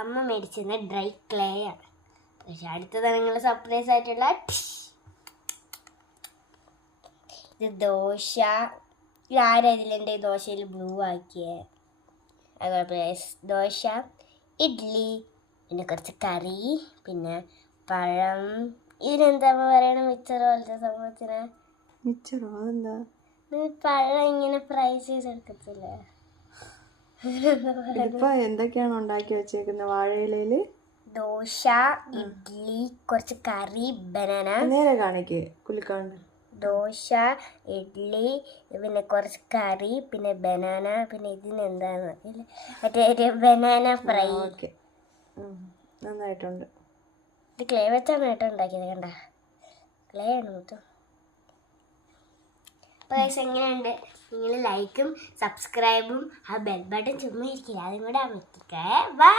അമ്മ മേടിച്ചിരുന്ന dry clay ആണ്. പക്ഷെ അടുത്തത് നിങ്ങൾ സർപ്രൈസ് ആയിട്ടുള്ള ഇത് ദോശ. ഇതാരാ ഇതിലെൻ്റെ ദോശയിൽ ബ്ലൂ ആക്കിയേ? അതുപോലെ ദോശ, ഇഡ്ഡലി, പിന്നെ കുറച്ച് കറി, പിന്നെ പഴം. ഇതിനെന്താ പറയണ? മിച്ചർ പോലത്തെ സംഭവത്തിന്. മിച്ചറോ? അതെന്താ? പഴം ഇങ്ങനെ ഫ്രൈ ചെയ്തെടുക്കത്തില്ലേ? ഇതിപ്പോ എന്തൊക്കെയാണ് ഉണ്ടാക്കി വെച്ചേക്കുന്നത്? വാഴയിലയില് ദോശ, ഇഡ്ഡലി, കുറച്ച് കറി, ബനാന. നേരെ കാണിക്ക് കുലിക്കാണ്ട്. ദോശ, ഇഡ്ഡലി, പിന്നെ കുറച്ച് കറി, പിന്നെ ബനാന, പിന്നെ ഇതിനെന്താന്ന് മറ്റേ ഒരു ബനാന ഫ്രൈ. ഓക്കെ, നന്നായിട്ടുണ്ട്. ഇത് ക്ലേ വെച്ചാണ് കേട്ടോ ഉണ്ടാക്കിയത്. കണ്ട ക്ലേ ആണ് മൊത്തം. അപ്പോൾ എങ്ങനെയുണ്ട്? നിങ്ങൾ ലൈക്കും സബ്സ്ക്രൈബും ആ ബെൽ ബട്ടൺ ചുമ്മാ ഇരിക്കില്ല, അതും കൂടെ അമർത്തിക്കേ. ബൈ.